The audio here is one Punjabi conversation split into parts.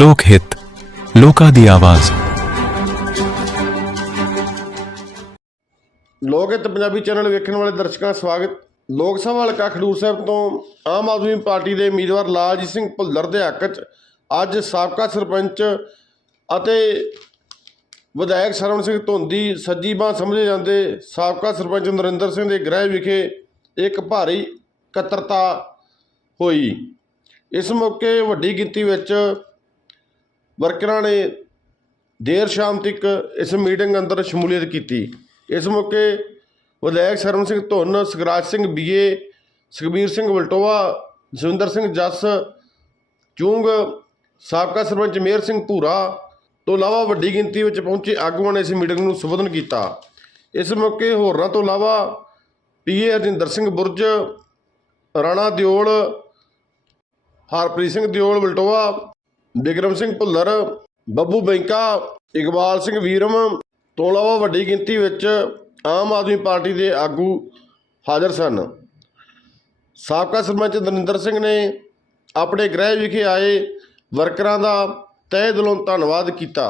ਲੋਕ ਹਿੱਤ, ਲੋਕਾਂ ਦੀ ਆਵਾਜ਼। ਲੋਕ ਹਿੱਤ ਪੰਜਾਬੀ ਚੈਨਲ ਵੇਖਣ ਵਾਲੇ ਦਰਸ਼ਕਾਂ ਸਵਾਗਤ। ਲੋਕ ਸਭਾ ਹਲਕਾ ਖਡੂਰ ਸਾਹਿਬ ਤੋਂ ਆਮ ਆਦਮੀ ਪਾਰਟੀ ਦੇ ਉਮੀਦਵਾਰ ਲਾਲਜੀਤ ਸਿੰਘ ਭੁੱਲਰ ਦੇ ਹੱਕ 'ਚ ਅੱਜ ਸਾਬਕਾ ਸਰਪੰਚ ਅਤੇ ਵਿਧਾਇਕ ਸਰਵਣ ਸਿੰਘ ਧੁੰਦੀ, ਸੱਜੀ ਬਾਂਹ ਸਮਝੇ ਜਾਂਦੇ ਸਾਬਕਾ ਸਰਪੰਚ ਨਰਿੰਦਰ ਸਿੰਘ ਦੇ ਗ੍ਰਹਿ ਵਿਖੇ ਇੱਕ ਭਾਰੀ ਕਤਰਤਾ ਹੋਈ। ਇਸ ਮੌਕੇ ਵੱਡੀ ਗਿਣਤੀ ਵਿੱਚ ਵਰਕਰਾਂ ਨੇ ਦੇਰ ਸ਼ਾਮ ਤੱਕ ਇਸ ਮੀਟਿੰਗ ਅੰਦਰ ਸ਼ਮੂਲੀਅਤ ਕੀਤੀ। ਇਸ ਮੌਕੇ ਵਿਧਾਇਕ ਸਰਵਨ ਸਿੰਘ ਧੁੰਨ ਸਗਰਾਜ ਸਿੰਘ ਬੀਏ, ਸੁਖਬੀਰ ਸਿੰਘ ਵਲਟੋਆ ਜਸਵਿੰਦਰ ਸਿੰਘ ਜੱਸ, ਚੂੰਗ, ਸਾਬਕਾ ਸਰਪੰਚ ਮੇਹਰ ਸਿੰਘ ਭੂਰਾ ਤੋਂ ਇਲਾਵਾ ਵੱਡੀ ਗਿਣਤੀ ਵਿੱਚ ਪਹੁੰਚੇ ਆਗੂਆਂ ਨੇ ਇਸ ਮੀਟਿੰਗ ਨੂੰ ਸੰਬੋਧਨ ਕੀਤਾ। ਇਸ ਮੌਕੇ ਹੋਰਾਂ ਤੋਂ ਇਲਾਵਾ ਪੀਏ ਹਰਜਿੰਦਰ ਸਿੰਘ ਬੁਰਜ, ਰਾਣਾ ਦਿਓਲ, ਹਰਪ੍ਰੀਤ ਸਿੰਘ ਦਿਓਲ ਵਲਟੋਆ ਬਿਕਰਮ ਸਿੰਘ ਭੁੱਲਰ, ਬੱਬੂ ਬੈਂਕਾ, ਇਕਬਾਲ ਸਿੰਘ ਵੀਰਮ ਤੋਂ ਇਲਾਵਾ ਵੱਡੀ ਗਿਣਤੀ ਵਿੱਚ ਆਮ ਆਦਮੀ ਪਾਰਟੀ ਦੇ ਆਗੂ ਹਾਜ਼ਰ ਸਨ। ਸਾਬਕਾ ਸਰਪੰਚ ਦਰਿੰਦਰ ਸਿੰਘ ਨੇ ਆਪਣੇ ਗ੍ਰਹਿ ਵਿਖੇ ਆਏ ਵਰਕਰਾਂ ਦਾ ਤਹਿ ਦਿਲੋਂ ਧੰਨਵਾਦ ਕੀਤਾ।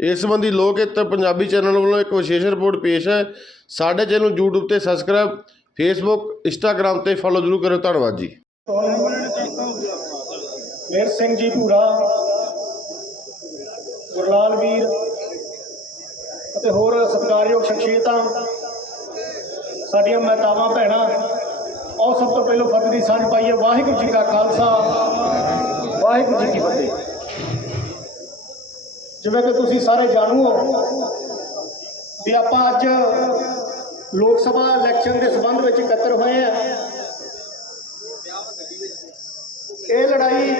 ਇਸ ਸੰਬੰਧੀ ਲੋਕ ਹਿੱਤ ਪੰਜਾਬੀ ਚੈਨਲ ਵੱਲੋਂ ਇੱਕ ਵਿਸ਼ੇਸ਼ ਰਿਪੋਰਟ ਪੇਸ਼ ਹੈ। ਸਾਡੇ ਚੈਨਲ ਨੂੰ YouTube ਤੇ ਸਬਸਕ੍ਰਾਈਬ Facebook, Instagram ਤੇ ਫੋਲੋ ਜ਼ਰੂਰ ਕਰਿਓ। ਧੰਨਵਾਦ ਜੀ। ਮੇਰ ਸਿੰਘ ਜੀ ਭੂਰਾ, ਗੁਰਲਾਲ ਵੀਰ ਅਤੇ ਹੋਰ ਸਤਿਕਾਰਯੋਗ ਸ਼ਖਸੀਅਤਾਂ, ਸਾਡੀਆਂ ਮਹਿਤਾਵਾਂ ਭੈਣਾਂ, ਆਓ ਸਭ ਤੋਂ ਪਹਿਲਾਂ ਫਤਿਹ ਦੀ ਸਾਂਝ ਪਾਈਏ। ਵਾਹਿਗੁਰੂ ਜੀ ਕਾ ਖਾਲਸਾ, ਵਾਹਿਗੁਰੂ ਜੀ ਕੀ ਫਤਿਹ। ਜਿਵੇਂ ਕਿ ਤੁਸੀਂ ਸਾਰੇ ਜਾਣੂ ਹੋ ਵੀ ਆਪਾਂ ਅੱਜ ਲੋਕ ਸਭਾ ਇਲੈਕਸ਼ਨ ਦੇ ਸੰਬੰਧ ਵਿੱਚ ਇਕੱਤਰ ਹੋਏ ਆ। ਇਹ ਲੜਾਈ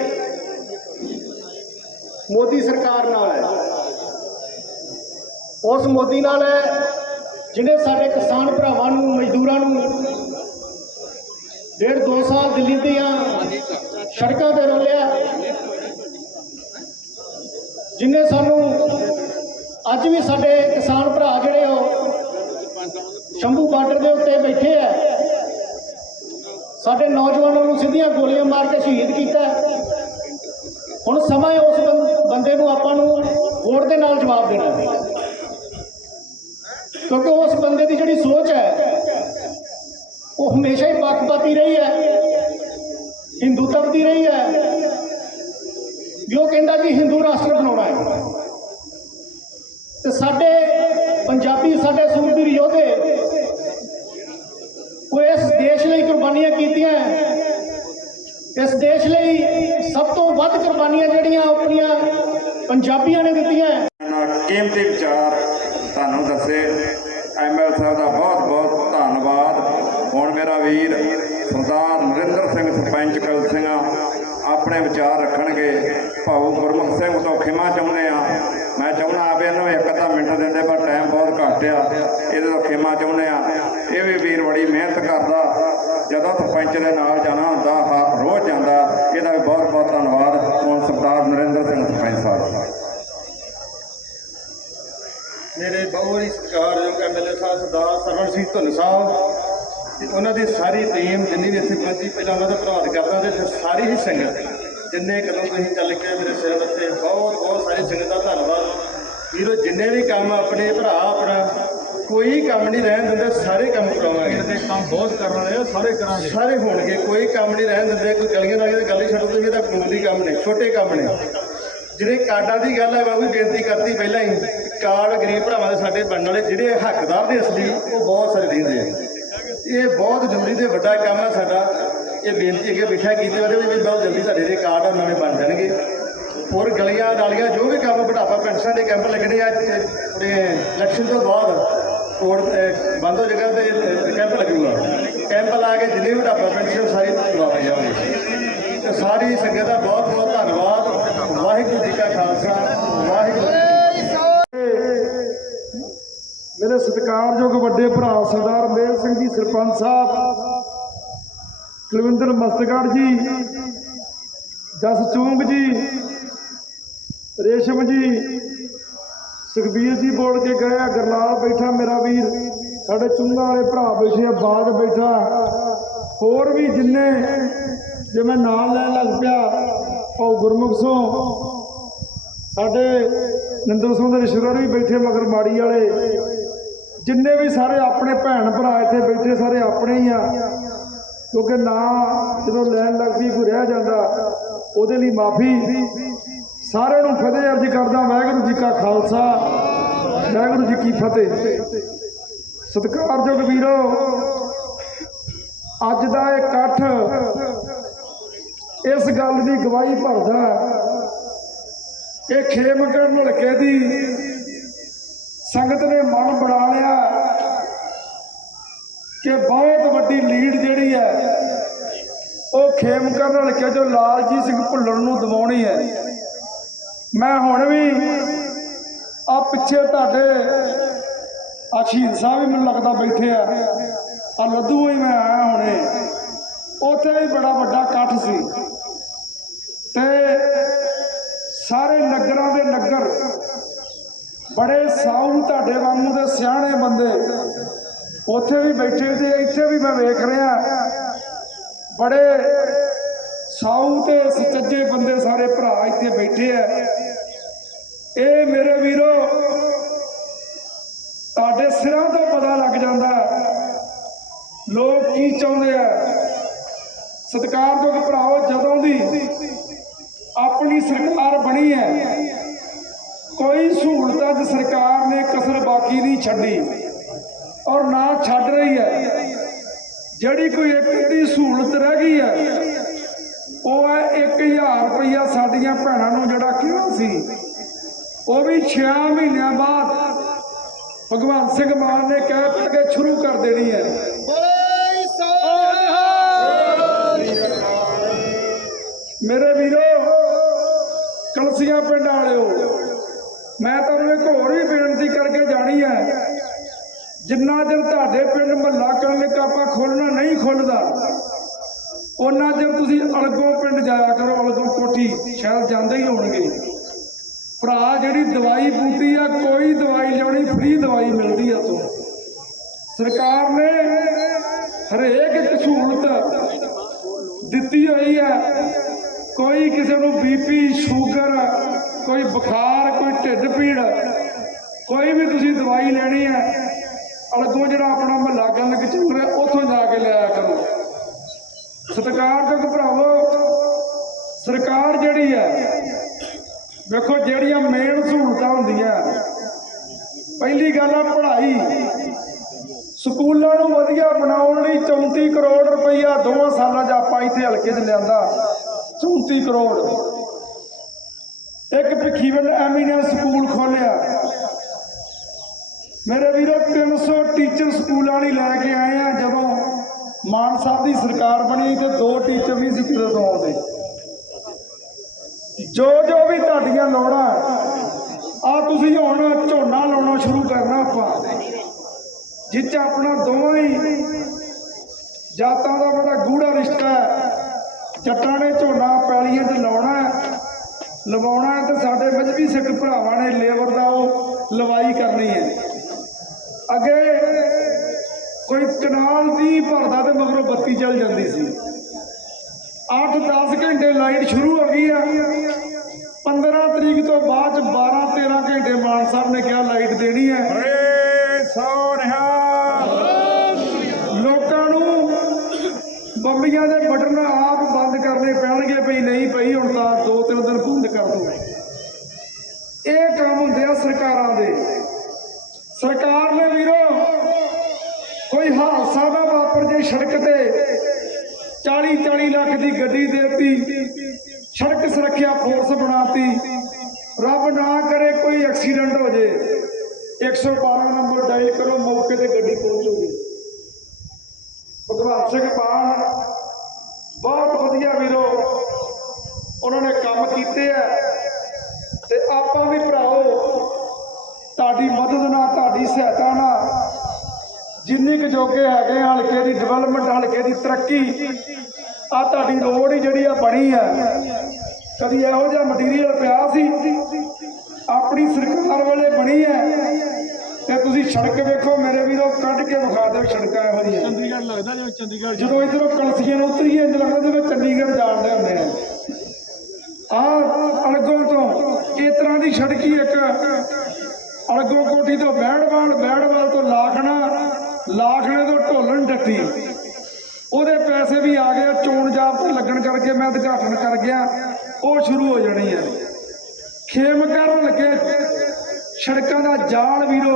ਮੋਦੀ ਸਰਕਾਰ ਨਾਲ ਹੈ। ਉਸ ਮੋਦੀ ਨਾਲ ਹੈ ਜਿਹਨੇ ਸਾਡੇ ਕਿਸਾਨ ਭਰਾਵਾਂ ਨੂੰ, ਮਜ਼ਦੂਰਾਂ ਨੂੰ ਡੇਢ ਦੋ ਸਾਲ ਦਿੱਲੀ ਦੀਆਂ ਸੜਕਾਂ ਤੇ ਰੋਲਿਆ, ਜਿਨੇ ਸਾਨੂੰ ਅੱਜ ਵੀ ਸਾਡੇ ਕਿਸਾਨ ਭਰਾ ਜਿਹੜੇ ਉਹ ਸ਼ੰਭੂ ਬਾਰਡਰ ਦੇ ਉੱਤੇ ਬੈਠੇ ਆ, ਸਾਡੇ ਨੌਜਵਾਨਾਂ ਨੂੰ ਸਿੱਧੀਆਂ ਗੋਲੀਆਂ ਮਾਰ ਕੇ ਸ਼ਹੀਦ ਕੀਤਾ। ਹੁਣ ਸਮਾਂ ਹੈ ਨੂੰ ਆਪਾਂ ਨੂੰ ਵੋਟ ਦੇ ਨਾਲ ਜਵਾਬ ਦੇਣਾ ਹੈ। ਕਿਉਂਕਿ ਉਸ ਬੰਦੇ ਦੀ ਜਿਹੜੀ ਸੋਚ ਹੈ, ਉਹ ਹਮੇਸ਼ਾ ਹੀ ਪੱਖਪਾਤੀ ਰਹੀ ਹੈ ਹਿੰਦੂਤਵ ਦੀ ਰਹੀ ਹੈ। ਜੋ ਕਹਿੰਦਾ ਕਿ ਹਿੰਦੂ ਰਾਸ਼ਟਰ ਬਣਾਉਣਾ ਹੈ। ਤੇ ਸਾਡੇ ਪੰਜਾਬੀ, ਸਾਡੇ ਸੂਰਬੀਰ ਯੋਧੇ, ਉਹ ਇਸ ਦੇਸ਼ ਲਈ ਕੁਰਬਾਨੀਆਂ ਕੀਤੀਆਂ ਇਸ ਦੇਸ਼ ਲਈ ਸਭ ਤੋਂ ਵੱਧ ਕੁਰਬਾਨੀਆਂ ਜਿਹੜੀਆਂ ਆਪਣੀਆਂ ਪੰਜਾਬੀਆਂ ਨੇ ਦਿੱਤੀਆਂ ਕੀਮਤੀ ਵਿਚਾਰ ਤੁਹਾਨੂੰ ਦੱਸੇ। ਐਮਐਲ ਸਾਹਿਬ ਦਾ ਬਹੁਤ ਬਹੁਤ ਧੰਨਵਾਦ। ਹੁਣ ਮੇਰਾ ਵੀਰ ਸਰਦਾਰ ਨਰਿੰਦਰ ਸਿੰਘ ਸਰਪੰਚ ਕਲ ਸਿੰਘ ਆਪਣੇ ਵਿਚਾਰ ਰੱਖਣਗੇ। ਭਾਊ ਗੁਰਮੁਖ ਸਿੰਘ ਤੋਂ ਖਿਮਾ ਚਾਹੁੰਦੇ ਆ। ਮੈਂ ਚਾਹੁੰਦਾ ਵੀ ਇਹਨੂੰ ਇੱਕ ਅੱਧਾ ਮਿੰਟ ਦਿੰਦੇ, ਪਰ ਟਾਈਮ ਬਹੁਤ ਘੱਟ ਆ। ਇਹਦੇ ਤੋਂ ਖਿਮਾ ਚਾਹੁੰਦੇ ਆ। ਇਹ ਵੀ ਵੀਰ ਬੜੀ ਮਿਹਨਤ ਕਰਦਾ। ਜਦੋਂ ਸਰਪੰਚ ਦੇ ਨਾਲ ਜਾਣਾ ਹੁੰਦਾ, ਹ- ਰੋਜ਼ ਜਾਂਦਾ, ਇਹਦਾ ਵੀ ਬਹੁਤ ਬਹੁਤ ਧੰਨਵਾਦ। ਹੁਣ ਸਰਦਾਰ ਨਰਿੰਦਰ ਸਿੰਘ ਸਰਪੰਚ ਸਾਹਿਬ। ਮੇਰੇ ਬਹੁਤ ਹੀ ਸਤਿਕਾਰਯੋਗ ਐਮਐਲਏ ਸਾਹਿਬ, ਸਰਦਾਰ ਸਰਵਣ ਸਿੰਘ ਧੁੰਨ ਸਾਹਿਬ, ਤੇ ਉਹਨਾਂ ਦੀ ਸਾਰੀ ਟੀਮ ਜਿੰਨੀ ਵੀ ਇੱਥੇ ਪਹੁੰਚੀ, ਪਹਿਲਾਂ ਉਹਨਾਂ ਦਾ ਧੰਨਵਾਦ ਕਰਦਾ ਤੇ ਫਿਰ ਸਾਰੀ ਹੀ ਸੰਗਤ, ਜਿੰਨੇ ਕਦਮ ਤੁਸੀਂ ਚੱਲ ਕੇ ਮੇਰੇ ਸਿਰ ਉੱਤੇ ਬਹੁਤ ਬਹੁਤ ਸਾਰੀ ਸੰਗਤ ਦਾ ਧੰਨਵਾਦ। ਵੀਰੋ, ਜਿੰਨੇ ਵੀ ਕੰਮ ਆਪਣੇ ਭਰਾ, ਆਪਣਾ ਕੋਈ ਕੰਮ ਨਹੀਂ ਰਹਿਣ ਦਿੰਦੇ ਸਾਰੇ ਕੰਮ ਕਰਾਵਾਂਗੇ ਤੇ ਕੰਮ ਬਹੁਤ ਕਰਨ ਵਾਲੇ ਆ ਸਾਰੇ ਕਰਾਂਗੇ ਸਾਰੇ ਹੋਣਗੇ ਕੋਈ ਕੰਮ ਨਹੀਂ ਰਹਿਣ ਦਿੰਦੇ ਕੋਈ ਗਲੀਆਂ ਦੀ ਗੱਲ ਹੀ ਛੱਡੋ ਤੁਸੀਂ ਇਹਦਾ ਕਾਨੂੰਨੀ ਕੰਮ ਨੇ ਛੋਟੇ ਕੰਮ ਨੇ। ਜਿਹੜੇ ਕਾਰਡਾਂ ਦੀ ਗੱਲ ਹੈ ਬਾਬੂ ਬੇਨਤੀ ਕਰਤੀ ਪਹਿਲਾਂ ਹੀ। ਕਾਰਡ ਗਰੀਬ ਭਰਾਵਾਂ ਦੇ ਸਾਡੇ ਬਣਨ ਵਾਲੇ ਜਿਹੜੇ ਹੱਕਦਾਰ ਨੇ ਅਸਲੀ ਉਹ ਬਹੁਤ ਸਾਰੇ ਰਹਿੰਦੇ ਆ। ਇਹ ਬਹੁਤ ਜ਼ਰੂਰੀ ਤੇ ਵੱਡਾ ਕੰਮ ਹੈ ਸਾਡਾ। ਇਹ ਬੇਨਤੀ ਅੱਗੇ ਬਿਠਾ ਕੀਤੇ ਉਹਦੇ ਵਿੱਚ ਵੀ ਬਹੁਤ ਜਲਦੀ ਸਾਡੇ ਜਿਹੜੇ ਕਾਰਡ ਨਵੇਂ ਬਣ ਜਾਣਗੇ। ਹੋਰ ਗਲੀਆਂ ਨਾਲੀਆਂ ਜੋ ਵੀ ਕੰਮ ਬੁਢਾਪਾ ਪੈਨਸ਼ਨ ਦੇ ਕੈਂਪ ਲੱਗਣੇ ਆ ਤੇ ਆਪਣੇ ਇਲੈਕਸ਼ਨ ਤੋਂ ਬਾਅਦ ਕੋਡ ਬੰਦ ਹੋ ਜਾਏਗਾ ਤੇ ਕੈਂਪ ਲੱਗੂਗਾ। ਕੈਂਪ ਲਾ ਕੇ ਜਿੰਨੇ ਵੀ ਬੁਢਾਪਾ ਪੈਨਸ਼ਨ ਸਾਰੀ ਲਵਾਈ ਜਾਊਗੀ। ਤੇ ਸਾਰੀ ਸੰਗਤ ਦਾ ਬਹੁਤ ਬਹੁਤ ਧੰਨਵਾਦ। ਵਾਹਿਗੁਰੂ ਜੀ ਕਾ ਖਾਲਸਾ, ਵਾਹਿਗੁਰੂ ਮੇਰੇ ਸਤਿਕਾਰਯੋਗ ਵੱਡੇ ਭਰਾ ਸਰਦਾਰ ਮੇਰ ਸਿੰਘ ਜੀ, ਸਰਪੰਚ ਸਾਹਿਬ, ਕੁਲਵਿੰਦਰ ਮਸਤਗੜ ਜੀ, ਜਸ ਚੂੰਗ ਜੀ, ਰੇਸ਼ਮ ਜੀ ਸੁਖਬੀਰ ਜੀ ਬੋਲ ਕੇ ਗਏ ਆ, ਗਰਲਾਲ ਬੈਠਾ ਮੇਰਾ ਵੀਰ। ਸਾਡੇ ਚੁੰਗਾ ਵਾਲੇ ਭਰਾ ਬੈਠੇ ਆ ਬਾਦ ਬੈਠਾ। ਹੋਰ ਵੀ ਜਿੰਨੇ, ਜੇ ਮੈਂ ਨਾਮ ਲੈਣ ਲੱਗ ਪਿਆ, ਉਹ ਗੁਰਮੁਖ ਸੋ। ਸਾਡੇ ਨਿੰਦਰ ਸਿੰਘ ਦੇ ਰਿਸ਼ਤੇਦਾਰ ਵੀ ਬੈਠੇ ਮਗਰ ਮਾੜੀ ਵਾਲੇ। ਜਿੰਨੇ ਵੀ ਸਾਰੇ ਆਪਣੇ ਭੈਣ ਭਰਾ ਇੱਥੇ ਬੈਠੇ, ਸਾਰੇ ਆਪਣੇ ਹੀ ਆ। ਕਿਉਂਕਿ ਨਾ ਜਦੋਂ ਲੈਣ ਲੱਗ ਪਈ, ਕੋਈ ਰਹਿ ਜਾਂਦਾ, ਉਹਦੇ ਲਈ ਮਾਫੀ। ਸਾਰਿਆਂ ਨੂੰ ਫਤਿਹ ਅਰਜ਼ ਕਰਦਾ ਮੈਂ। ਜੀ ਕਾ ਖਾਲਸਾ, ਵਾਹਿਗੁਰੂ ਜੀ ਕੀ ਫਤਿਹ। ਸਤਿਕਾਰਯੋਗ ਵੀਰੋ, ਅੱਜ ਦਾ ਇਹ ਇਕੱਠ ਇਸ ਗੱਲ ਦੀ ਗਵਾਹੀ ਭਰਦਾ ਕਿ ਖੇਮਗੜ ਹਲਕੇ ਦੀ ਸੰਗਤ ਨੇ ਮਨ ਬਣਾ ਲਿਆ ਕਿ ਬਹੁਤ ਵੱਡੀ ਲੀਡ ਜਿਹੜੀ ਹੈ, ਉਹ ਖੇਮਗੜ ਹਲਕੇ ਜੋ ਲਾਲਜੀਤ ਸਿੰਘ ਭੁੱਲਣ ਨੂੰ ਦਿਵਾਉਣੀ ਹੈ। ਮੈਂ ਹੁਣ ਵੀ ਆ ਪਿੱਛੇ ਤੁਹਾਡੇ ਆ ਸ਼ਹੀਦ ਸਾਹਿਬ ਵੀ ਮੈਨੂੰ ਲੱਗਦਾ ਬੈਠੇ ਆ। ਆ ਲੱਦੂ ਹੀ ਮੈਂ ਆਇਆ ਹੁਣੇ। ਉੱਥੇ ਵੀ ਬੜਾ ਵੱਡਾ ਇਕੱਠ ਸੀ। ਤੇ ਸਾਰੇ ਨਗਰਾਂ ਦੇ ਨਗਰ ਬੜੇ ਸਾਊ ਤੁਹਾਡੇ ਵਾਂਗੂ ਦੇ ਸਿਆਣੇ ਬੰਦੇ ਉੱਥੇ ਵੀ ਬੈਠੇ ਤੇ ਇੱਥੇ ਵੀ ਮੈਂ ਵੇਖ ਰਿਹਾ। ਬੜੇ ਸਾਊ ਤੇ ਸੱਚੇ ਬੰਦੇ ਸਾਰੇ ਭਰਾ ਇੱਥੇ ਬੈਠੇ ਆ। ਇਹ ਮੇਰੇ ਵੀਰੋ, ਤੁਹਾਡੇ ਸਿਰਾਂ ਤੋਂ ਪਤਾ ਲੱਗ ਜਾਂਦਾ ਲੋਕ ਕੀ ਚਾਹੁੰਦੇ ਆ। ਸਤਿਕਾਰਯੋਗ ਭਰਾਓ, ਜਦੋਂ ਦੀ ਆਪਣੀ ਸਰਕਾਰ ਬਣੀ ਹੈ, ਕੋਈ ਸਹੂਲਤਾਂ ਦੀ ਸਰਕਾਰ ਨੇ ਕਸਰ ਬਾਕੀ ਨਹੀਂ ਛੱਡੀ ਔਰ ਨਾ ਛੱਡ ਰਹੀ ਹੈ। ਜਿਹੜੀ ਕੋਈ ਇੱਕ ਦੀ ਸਹੂਲਤ ਰਹਿ ਗਈ ਹੈ ਉਹ ਹੈ 1000 ਰੁਪਇਆ ਸਾਡੀਆਂ ਭੈਣਾਂ ਨੂੰ ਜਿਹੜਾ ਕਿਹਾ ਸੀ। ਉਹ ਵੀ 6 ਮਹੀਨਿਆਂ ਬਾਅਦ ਭਗਵੰਤ ਸਿੰਘ ਮਾਨ ਨੇ ਕਹਿ ਕਿ ਸ਼ੁਰੂ ਕਰ ਦੇਣੀ ਹੈ। ਮੇਰੇ ਵੀਰੋ ਕਲਸੀਆਂ ਪਿੰਡ ਵਾਲਿਓ ਮੈਂ ਤੁਹਾਨੂੰ ਇੱਕ ਹੋਰ ਵੀ ਬੇਨਤੀ ਕਰਕੇ ਜਾਣੀ ਹੈ। ਜਿੰਨਾ ਚਿਰ ਤੁਹਾਡੇ ਪਿੰਡ ਮਹੱਲਾ ਕਲਿਕ ਆਪਾਂ ਖੋਲਣਾ ਨਹੀਂ ਖੁੱਲਦਾ ਉਹਨਾਂ ਚਿਰ ਤੁਸੀਂ ਅਲਗੋਂ ਪਿੰਡ ਜਾਇਆ ਕਰੋ, ਅਲਗੋਂ ਕੋਠੀ ਸ਼ਾਇਦ ਜਾਂਦੇ ਹੀ ਹੋਣਗੇ। ਭਰਾ ਜਿਹੜੀ ਦਵਾਈ ਬੂਟੀ ਆ, ਕੋਈ ਦਵਾਈ ਲਿਆਉਣੀ, ਫ੍ਰੀ ਦਵਾਈ ਮਿਲਦੀ ਆ ਤੋਂ ਸਰਕਾਰ ਨੇ ਹਰੇਕ ਇੱਕ ਸਹੂਲਤ ਦਿੱਤੀ ਹੋਈ ਹੈ ਕੋਈ ਕਿਸੇ ਨੂੰ ਬੀਪੀ ਸ਼ੂਗਰ, ਕੋਈ ਬੁਖਾਰ, ਕੋਈ ਢਿੱਡ ਪੀੜ, ਕੋਈ ਵੀ ਤੁਸੀਂ ਦਵਾਈ ਲੈਣੀ ਹੈ ਅਲਗੋਂ ਜਿਹੜਾ ਆਪਣਾ ਮਹੱਲਾ ਗੱਲ ਕਿ ਚੱਲ ਰਿਹਾ ਉੱਥੋਂ ਜਾ ਕੇ ਲਿਆਇਆ ਕਰੋ। ਸਤਿਕਾਰਯੋਗ ਭਰਾਵੋ, ਸਰਕਾਰ ਜਿਹੜੀ ਹੈ, ਵੇਖੋ ਜਿਹੜੀਆਂ ਮੇਨ ਸਹੂਲਤਾਂ ਹੁੰਦੀਆਂ, ਪਹਿਲੀ ਗੱਲ ਆ ਪੜ੍ਹਾਈ। ਸਕੂਲਾਂ ਨੂੰ ਵਧੀਆ ਬਣਾਉਣ ਲਈ 34 ਕਰੋੜ ਰੁਪਈਆ ਦੋਵਾਂ ਸਾਲਾਂ 'ਚ ਆਪਾਂ ਇੱਥੇ ਹਲਕੇ 'ਚ ਲਿਆਂਦਾ 34 ਕਰੋੜ। ਇੱਕ ਭਿੱਖੀਵਿੰਡ ਐਮੀਨੈਂਸ ਸਕੂਲ ਖੋਲਿਆ ਮੇਰੇ ਵੀਰੋ 300 ਟੀਚਰ ਸਕੂਲਾਂ ਲਈ ਲੈ ਕੇ ਆਏ ਆ, ਜਦੋਂ ਮਾਨ ਸਾਹਿਬ ਦੀ ਸਰਕਾਰ ਬਣੀ ਤੇ ਦੋ ਟੀਚਰ ਵੀ ਸੀ ਕਿਤੇ ਤੋਂ ਆਉਂਦੇ। ਜੋ ਜੋ ਵੀ ਤੁਹਾਡੀਆਂ ਲੋੜਾਂ ਆ ਤੁਸੀਂ ਹੁਣ ਝੋਨਾ ਲਾਉਣਾ ਸ਼ੁਰੂ ਕਰਨਾ ਆਪਾਂ। ਜਿੱਚ ਆਪਣਾ ਦੋਵਾਂ ਹੀ ਜਾਤਾਂ ਦਾ ਬੜਾ ਗੂੜਾ ਰਿਸ਼ਤਾ ਹੈ। ਜੱਟਾਂ ਨੇ ਝੋਨਾ ਪੈਲੀਆਂ 'ਚ ਲਾਉਣਾ ਲਵਾਉਣਾ ਤੇ ਸਾਡੇ ਮਜਬੀ ਸਿੱਖ ਭਰਾਵਾਂ ਨੇ ਲੇਬਰ ਦਾ ਉਹ ਲਵਾਈ ਕਰਨੀ ਹੈ। ਅੱਗੇ ਕੋਈ ਕਨਾਲ ਦੀ ਭਰਦਾ ਤੇ ਮਗਰੋਂ ਬੱਤੀ ਚੱਲ ਜਾਂਦੀ ਸੀ। 8-10 ਘੰਟੇ ਲਾਈਟ ਸ਼ੁਰੂ ਹੋ ਗਈ ਆ। 15 ਤਰੀਕ ਤੋਂ ਬਾਅਦ 12-13 ਘੰਟੇ ਮਾਨ ਸਾਹਿਬ ਨੇ ਕਿਹਾ ਲਾਈਟ ਦੇਣੀ ਹੈ। ਲੋਕਾਂ ਨੂੰ ਬੰਬੀਆਂ ਦੇ ਬਟਨ ਆਪ ਬੰਦ ਕਰਨੇ ਪੈਣਗੇ ਭਈ ਨਹੀਂ ਭਈ ਹੁਣ ਤਾਂ ਦੋ ਤਿੰਨ ਦਿਨ ਬੰਦ ਕਰ ਦੋ। ਇਹ ਕੰਮ ਹੁੰਦੇ ਆ ਸਰਕਾਰਾਂ ਦੇ। ਸਰਕਾਰ ਨੇ ਵੀਰੋ ਕੋਈ ਹਾਦਸਾ ਨਾ ਵਾਪਰ ਜੇ ਸੜਕ ਤੇ 40 40 ਲੱਖ ਦੀ ਗੱਡੀ ਦੇਤੀ ਸੜਕ ਸੁਰੱਖਿਆ ਫੋਰਸ ਬਣਾਤੀ। ਰੱਬ ਨਾ ਕਰੇ ਕੋਈ ਐਕਸੀਡੈਂਟ ਹੋ ਜੇ। 112 ਨੰਬਰ ਡਾਇਲ ਕਰੋ, ਮੌਕੇ ਤੇ ਗੱਡੀ ਪਹੁੰਚੂਗੀ। ਭਗਵਾਨ ਸਿੰਘ ਮਾਨ, ਬਹੁਤ ਵਧੀਆ ਵੀਰੋ, ਉਹਨਾਂ ਨੇ ਕੰਮ ਕੀਤੇ ਆ। ਤੇ ਆਪਾਂ ਵੀ ਭਰਾਓ ਤੁਹਾਡੀ ਮਦਦ ਨਾਲ, ਤੁਹਾਡੀ ਸਹਾਇਤਾ ਨਾਲ ਜਿੰਨੀ ਕੁ ਜੋਗੇ ਹੈਗੇ ਆ ਹਲਕੇ ਦੀ ਡਿਵੈਲਪਮੈਂਟ ਹਲਕੇ ਦੀ ਤਰੱਕੀ ਆ ਤੁਹਾਡੀ ਰੋਡ ਹੀ ਜਿਹੜੀ ਆ ਬਣੀ ਆ। ਕਦੀ ਇਹੋ ਜਿਹਾ ਮਟੀਰੀਅਲ ਪਿਆ ਸੀ? ਆਪਣੀ ਸਰਕਾਰ ਵੇਲੇ ਬਣੀ ਹੈ ਤੇ ਤੁਸੀਂ ਸੜਕ ਵੇਖੋ ਮੇਰੇ ਵੀਰੋ ਕੱਢ ਕੇ ਵਿਖਾ ਦਿਓ ਸੜਕਾਂ ਇਹੋ ਜਿਹੀਆਂ। ਚੰਡੀਗੜ੍ਹ ਲੱਗਦਾ ਜਿਵੇਂ ਚੰਡੀਗੜ੍ਹ ਜਦੋਂ ਇਧਰੋਂ ਕਲਸੀਆਂ ਨੂੰ ਉਤਰੀਏ ਇੰਜ ਲੱਗਦਾ ਜਿਵੇਂ ਚੰਡੀਗੜ੍ਹ ਜਾਣਦੇ ਹੁੰਦੇ ਨੇ ਆ ਅਲਗੋਂ ਤੋਂ ਇਸ ਤਰ੍ਹਾਂ ਦੀ ਸੜਕੀ ਇੱਕ ਅਲਗੋ ਕੋਠੀ ਤੋਂ ਬੈੜਵਾਲ ਬੈੜਵਾਲ ਤੋਂ ਲਾਖਣਾ ਲਾਖਣੇ ਤੋਂ ਢੋਲਣ ਡੱਟੀ। ਉਹਦੇ ਪੈਸੇ ਵੀ ਆ ਗਏ ਆ, ਚੋਣ ਜਾਬਤਾ ਲੱਗਣ ਕਰਕੇ ਮੈਂ ਉਦਘਾਟਨ ਕਰ ਗਿਆ। ਉਹ ਸ਼ੁਰੂ ਹੋ ਜਾਣੀ ਹੈ। ਖੇਮ ਕਰਨ ਲੱਗੇ। ਸੜਕਾਂ ਦਾ ਜਾਲ ਵੀਰੋ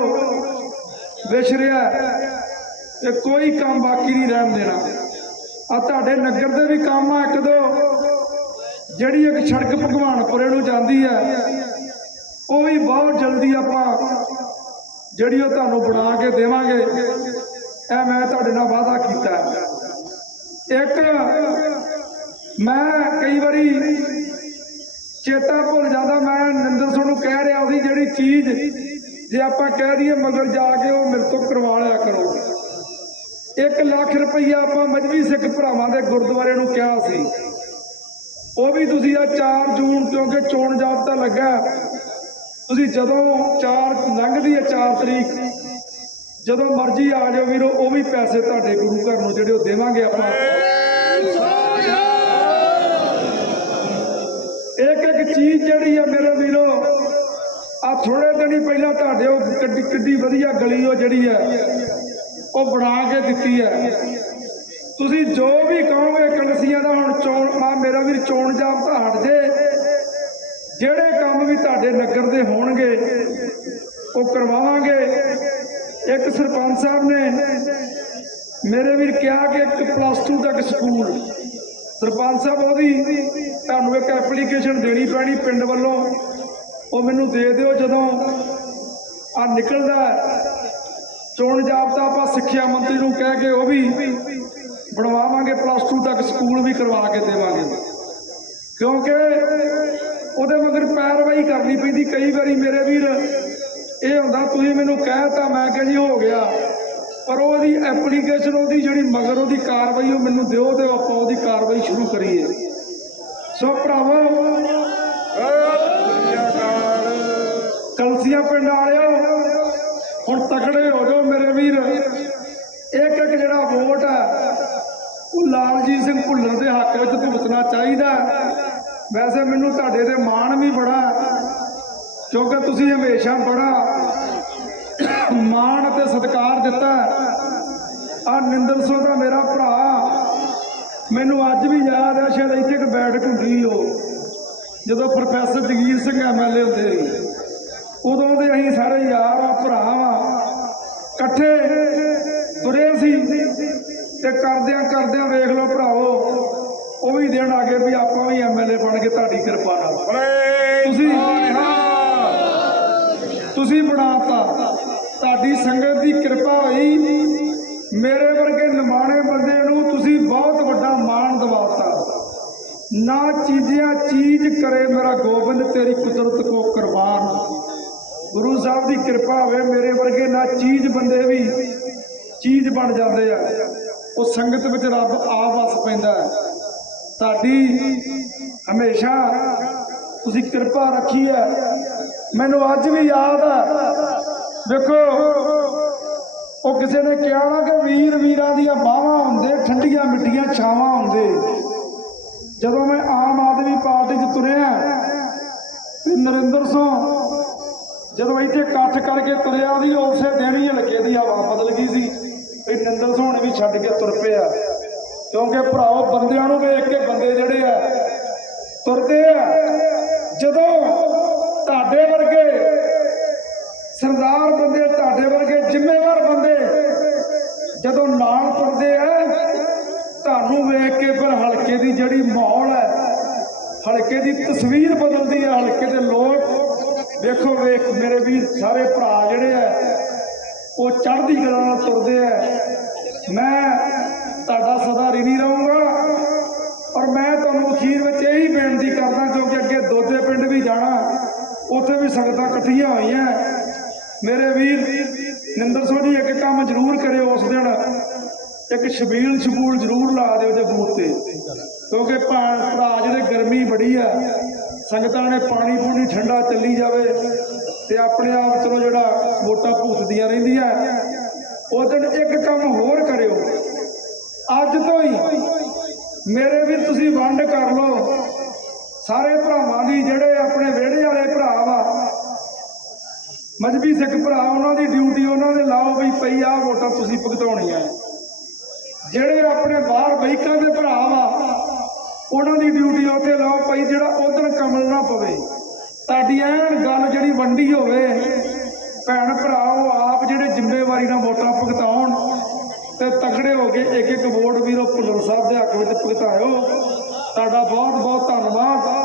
ਵਿਛ ਰਿਹਾ ਹੈ। ਤੇ ਕੋਈ ਕੰਮ ਬਾਕੀ ਨਹੀਂ ਰਹਿਣ ਦੇਣਾ। ਆ ਤੁਹਾਡੇ ਨਗਰ ਦੇ ਵੀ ਕੰਮ ਆ ਇੱਕ ਦੋ। ਜਿਹੜੀ ਇੱਕ ਸੜਕ ਭਗਵਾਨਪੁਰੇ ਨੂੰ ਜਾਂਦੀ ਹੈ ਉਹ ਵੀ ਬਹੁਤ ਜਲਦੀ ਆਪਾਂ ਜਿਹੜੀ ਉਹ ਤੁਹਾਨੂੰ ਬਣਾ ਕੇ ਦੇਵਾਂਗੇ। ਇਹ ਮੈਂ ਤੁਹਾਡੇ ਨਾਲ ਵਾਅਦਾ ਕੀਤਾ। ਇੱਕ, ਮੈਂ ਕਈ ਵਾਰੀ ਚੇਤਾ ਭੁੱਲ ਜਾਂਦਾ, ਮੈਂ ਨਿੰਦਰ ਸਿੰਘ ਨੂੰ ਕਹਿ ਰਿਹਾ ਸੀ, ਜਿਹੜੀ ਚੀਜ਼ ਜੇ ਆਪਾਂ ਕਹਿ ਦਈਏ ਮਗਰ ਜਾ ਕੇ ਉਹ ਮੇਰੇ ਤੋਂ ਕਰਵਾ ਲਿਆ ਕਰੋ 1 ਲੱਖ ਰੁਪਈਆ ਆਪਾਂ ਮਜਬੀ ਸਿੱਖ ਭਰਾਵਾਂ ਦੇ ਗੁਰਦੁਆਰੇ ਨੂੰ ਕਿਹਾ ਸੀ। ਉਹ ਵੀ ਤੁਸੀਂ ਆ 4 ਜੂਨ ਕਿਉਂਕਿ ਚੋਣ ਜਾਬਤਾ ਲੱਗਾ। ਤੁਸੀਂ ਜਦੋਂ 4 ਲੰਘਦੀ ਹੈ 4 ਤਰੀਕ ਜਦੋਂ ਮਰਜ਼ੀ ਆ ਜਾਓ ਵੀਰੋ, ਉਹ ਵੀ ਪੈਸੇ ਤੁਹਾਡੇ ਗੁਰੂ ਘਰ ਨੂੰ ਜਿਹੜੇ ਉਹ ਦੇਵਾਂਗੇ ਆਪਾਂ। ਇੱਕ ਇੱਕ ਚੀਜ਼ ਜਿਹੜੀ ਆ ਮੇਰੇ ਵੀਰੋ, ਆ ਥੋੜੇ ਦਿਨ ਹੀ ਪਹਿਲਾਂ ਤੁਹਾਡੇ ਉਹ ਕਿੱਡੀ ਕਿੱਡੀ ਵਧੀਆ ਗਲੀ ਉਹ ਜਿਹੜੀ ਆ, ਉਹ ਬਣਾ ਕੇ ਦਿੱਤੀ ਹੈ ਤੁਸੀਂ ਜੋ ਵੀ ਕਹੋਗੇ ਕਲਸੀਆਂ ਦਾ ਹੁਣ ਚੋਣ, ਆ ਮੇਰਾ ਵੀਰ ਚੋਣ ਜਾਬਤਾ ਹਟ ਜੇ। ਜਿਹੜੇ ਕੰਮ ਵੀ ਤੁਹਾਡੇ ਨਗਰ ਦੇ ਹੋਣਗੇ, ਉਹ ਕਰਵਾਵਾਂਗੇ। ਇੱਕ ਸਰਪੰਚ ਸਾਹਿਬ ਨੇ ਮੇਰੇ ਵੀਰ ਕਿਹਾ ਕਿ ਇੱਕ ਪਲੱਸ 2 ਤੱਕ ਸਕੂਲ। ਸਰਪੰਚ ਸਾਹਿਬ ਉਹਦੀ ਤੁਹਾਨੂੰ ਇੱਕ ਐਪਲੀਕੇਸ਼ਨ ਦੇਣੀ ਪੈਣੀ ਪਿੰਡ ਵੱਲੋਂ। ਉਹ ਮੈਨੂੰ ਦੇ ਦਿਓ ਜਦੋਂ ਆ ਨਿਕਲਦਾ ਹੈ। ਚੋਣ ਜਾਬਤਾ ਆਪਾਂ ਸਿੱਖਿਆ ਮੰਤਰੀ ਨੂੰ ਕਹਿ ਕੇ ਉਹ ਵੀ ਬਣਵਾਵਾਂਗੇ ਪਲੱਸ 2 ਤੱਕ ਸਕੂਲ ਵੀ ਕਰਵਾ ਕੇ ਦੇਵਾਂਗੇ। ਕਿਉਂਕਿ ਉਹਦੇ ਮਗਰ ਪੈਰਵਾਈ ਕਰਨੀ ਪੈਂਦੀ। ਕਈ ਵਾਰੀ ਮੇਰੇ ਵੀਰ ਇਹ ਹੁੰਦਾ, ਤੁਸੀਂ ਮੈਨੂੰ ਕਹਿਤਾ ਮੈਂ ਕਿਹਾ ਜੀ ਹੋ ਗਿਆ। ਪਰ ਉਹਦੀ ਐਪਲੀਕੇਸ਼ਨ ਉਹਦੀ ਜਿਹੜੀ ਮਗਰ ਉਹਦੀ ਕਾਰਵਾਈ, ਉਹ ਮੈਨੂੰ ਦਿਓ ਤੇ ਆਪਾਂ ਉਹਦੀ ਕਾਰਵਾਈ ਸ਼ੁਰੂ ਕਰੀਏ। ਸੋ ਭਰਾਵੋ, ਕਲਸੀਆਂ ਪਿੰਡ ਵਾਲਿਓ, ਹੁਣ ਤਕੜੇ ਹੋ ਜਾਓ ਮੇਰੇ ਵੀਰ। ਇੱਕ ਇੱਕ ਜਿਹੜਾ ਵੋਟ ਹੈ, ਉਹ ਲਾਲਜੀਤ ਸਿੰਘ ਭੁੱਲਰ ਦੇ ਹੱਕ ਵਿੱਚ ਭੁਗਤਣਾ ਚਾਹੀਦਾ ਵੈਸੇ ਮੈਨੂੰ ਤੁਹਾਡੇ ਤੇ ਮਾਣ ਵੀ ਬੜਾ ਕਿਉਂਕਿ ਤੁਸੀਂ ਹਮੇਸ਼ਾ ਬੜਾ ਮਾਣ ਅਤੇ ਸਤਿਕਾਰ ਦਿੱਤਾ ਆ ਨਿੰਦਰ ਸੋ ਦਾ ਮੇਰਾ ਭਰਾ। ਮੈਨੂੰ ਅੱਜ ਵੀ ਯਾਦ ਹੈ ਸ਼ਾਇਦ ਇੱਥੇ ਇੱਕ ਬੈਠਕ ਹੁੰਦੀ ਉਹ ਜਦੋਂ ਪ੍ਰੋਫੈਸਰ ਜਗੀਰ ਸਿੰਘ ਐਮਐਲਏ ਹੁੰਦੇ ਸੀ। ਉਦੋਂ ਦੇ ਅਸੀਂ ਸਾਰੇ ਯਾਰ ਆ ਭਰਾ ਆ। ਇਕੱਠੇ ਤੁਰੇ ਸੀ ਤੇ ਕਰਦਿਆਂ ਕਰਦਿਆਂ ਵੇਖ ਲਓ ਭਰਾਓ ਉਹ ਵੀ ਦਿਨ ਆ ਗਏ ਵੀ ਆਪਾਂ ਵੀ ਐਮਐਲਏ ਬਣ ਕੇ ਤੁਹਾਡੀ ਕਿਰਪਾ ਨਾਲ। ਤੁਸੀਂ ਤੁਸੀਂ ਬਣਾਤਾ। ਤੁਹਾਡੀ ਸੰਗਤ ਦੀ ਕਿਰਪਾ ਹੋਈ। ਮੇਰੇ ਵਰਗੇ ਨਿਮਾਣੇ ਬੰਦੇ ਨੂੰ ਤੁਸੀਂ ਬਹੁਤ ਵੱਡਾ ਮਾਣ ਦਿਵਾਤਾ। ਨਾ ਚੀਜ਼ਿਆ, ਚੀਜ਼ ਕਰੇ ਮੇਰਾ ਗੋਬਿੰਦ, ਤੇਰੀ ਕੁਦਰਤ ਕੋ ਕੁਰਬਾਨ ਗੁਰੂ ਸਾਹਿਬ ਦੀ ਕਿਰਪਾ ਹੋਵੇ, ਮੇਰੇ ਵਰਗੇ ਨਾ ਚੀਜ਼ ਬੰਦੇ ਵੀ ਚੀਜ਼ ਬਣ ਜਾਂਦੇ ਆ। ਉਹ ਸੰਗਤ ਵਿੱਚ ਰੱਬ ਆ ਵਸ ਪੈਂਦਾ ਤੁਹਾਡੀ ਹਮੇਸ਼ਾ ਤੁਸੀਂ ਕਿਰਪਾ ਰੱਖੀ ਹੈ। ਮੈਨੂੰ ਅੱਜ ਵੀ ਯਾਦ ਹੈ ਦੇਖੋ, ਉਹ ਕਿਸੇ ਨੇ ਕਿਹਾ ਨਾ ਕਿ ਵੀਰ ਵੀਰਾਂ ਦੀਆਂ ਬਾਹਾਂ ਹੁੰਦੇ, ਠੰਡੀਆਂ ਮਿੱਠੀਆਂ ਛਾਵਾਂ ਹੁੰਦੇ। ਜਦੋਂ ਮੈਂ ਆਮ ਆਦਮੀ ਪਾਰਟੀ 'ਚ ਤੁਰਿਆ, ਤੇ ਨਰਿੰਦਰ ਸਿੰਘ ਜਦੋਂ ਇੱਥੇ ਇਕੱਠ ਕਰਕੇ ਤੁਰਿਆ ਉਹਦੀ ਉਸੇ ਦਿਨ ਹੀ ਹਲਕੇ ਦੀ ਹਵਾ ਬਦਲ ਗਈ ਸੀ। ਵੀ ਨਿੰਦਰ ਸੋਹਣੇ ਵੀ ਛੱਡ ਕੇ ਤੁਰ ਪਿਆ। ਕਿਉਂਕਿ ਭਰਾਓ, ਬੰਦਿਆਂ ਨੂੰ ਵੇਖ ਕੇ ਬੰਦੇ ਜਿਹੜੇ ਆ, ਤੁਰਦੇ ਆ। ਜਦੋਂ ਤੁਹਾਡੇ ਵਰਗੇ ਸਰਦਾਰ ਬੰਦੇ ਤੁਹਾਡੇ ਵਰਗੇ ਜ਼ਿੰਮੇਵਾਰ ਬੰਦੇ ਜਦੋਂ ਨਾਲ ਤੁਰਦੇ ਆ, ਤੁਹਾਨੂੰ ਵੇਖ ਕੇ ਫਿਰ ਹਲਕੇ ਦੀ ਜਿਹੜੀ ਮਾਹੌਲ ਹੈ, ਹਲਕੇ ਦੀ ਤਸਵੀਰ ਬਦਲਦੀ ਹੈ, ਹਲਕੇ ਦੇ ਲੋਕ। ਵੇਖੋ, ਵੇਖ ਮੇਰੇ ਵੀ ਸਾਰੇ ਭਰਾ ਜਿਹੜੇ ਆ, ਉਹ ਚੜ੍ਹਦੀ ਕਲਾ ਨਾਲ ਤੁਰਦੇ ਆ। ਮੈਂ ਤੁਹਾਡਾ ਸਦਾ ਰਿਣੀ ਰਹੂੰਗਾ, ਔਰ ਮੈਂ ਤੁਹਾਨੂੰ ਅਖੀਰ ਵਿੱਚ ਇਹੀ ਬੇਨਤੀ ਕਰਦਾ, ਕਿਉਂਕਿ ਅੱਗੇ ਦੋਦੇ ਪਿੰਡ ਵੀ ਜਾਣਾ, ਉੱਥੇ ਵੀ ਸੰਗਤਾਂ ਇਕੱਠੀਆਂ ਹੋਈਆਂ। ਮੇਰੇ ਵੀਰ, ਨਿੰਦਰ ਸਿੰਘ ਜੀ, ਇੱਕ ਕੰਮ ਜ਼ਰੂਰ ਕਰਿਓ ਉਸ ਦਿਨ। ਇੱਕ ਸ਼ਬੀਲ ਸ਼ਬੂਲ ਜ਼ਰੂਰ ਲਾ ਦਿਓ ਜੇ ਬੂਟ ਤੇ। ਕਿਉਂਕਿ ਭਾ- ਭਰਾ ਜਿਹੜੇ ਗਰਮੀ ਬੜੀ ਆ, ਸੰਗਤਾਂ ਨੇ ਪਾਣੀ ਪੂਣੀ ਠੰਡਾ ਚੱਲੀ ਜਾਵੇ ਤੇ ਆਪਣੇ ਆਪ ਚਲੋ ਜਿਹੜਾ ਵੋਟਾਂ ਭੁਗਤਦੀਆਂ ਰਹਿੰਦੀਆਂ। ਉਹ ਦਿਨ ਇੱਕ ਕੰਮ ਹੋਰ ਕਰਿਓ। ਅੱਜ ਤੋਂ ਹੀ ਮੇਰੇ ਵੀ ਤੁਸੀਂ ਵੰਡ ਕਰ ਲਓ। ਸਾਰੇ ਭਰਾਵਾਂ ਦੀ ਜਿਹੜੇ ਆਪਣੇ ਵਿਹੜੇ ਵਾਲੇ ਭਰਾ ਵਾ ਮਜਬੀ ਸਿੱਖ ਭਰਾ, ਉਹਨਾਂ ਦੀ ਡਿਊਟੀ ਉਹਨਾਂ ਦੇ ਲਾਓ ਵੀ ਪਈ ਆ ਵੋਟਾਂ ਤੁਸੀਂ ਭੁਗਤਾਉਣੀਆਂ। ਜਿਹੜੇ ਆਪਣੇ ਬਾਹਰ ਬਾਈਕਾਂ ਦੇ ਭਰਾ ਵਾ, ਉਹਨਾਂ ਦੀ ਡਿਊਟੀ ਉੱਥੇ ਲਾਓ ਪਈ ਜਿਹੜਾ ਉਧਰ ਕਮਲ ਨਾ ਪਵੇ। ਤੁਹਾਡੀ ਐਨ ਗੱਲ ਜਿਹੜੀ ਵੰਡੀ ਹੋਵੇ, ਭੈਣ ਭਰਾ ਉਹ ਆਪ ਜਿਹੜੇ ਜ਼ਿੰਮੇਵਾਰੀ ਨਾਲ ਵੋਟਾਂ ਭੁਗਤਾਉਣ ਤੇ ਤਕੜੇ ਹੋ ਕੇ ਇੱਕ ਇੱਕ ਵੋਟ ਵੀਰੋ ਭੁੱਲਰ ਸਾਹਿਬ ਦੇ ਹੱਕ ਵਿੱਚ ਭੁਗਤਾਇਓ। ਤੁਹਾਡਾ ਬਹੁਤ ਬਹੁਤ ਧੰਨਵਾਦ।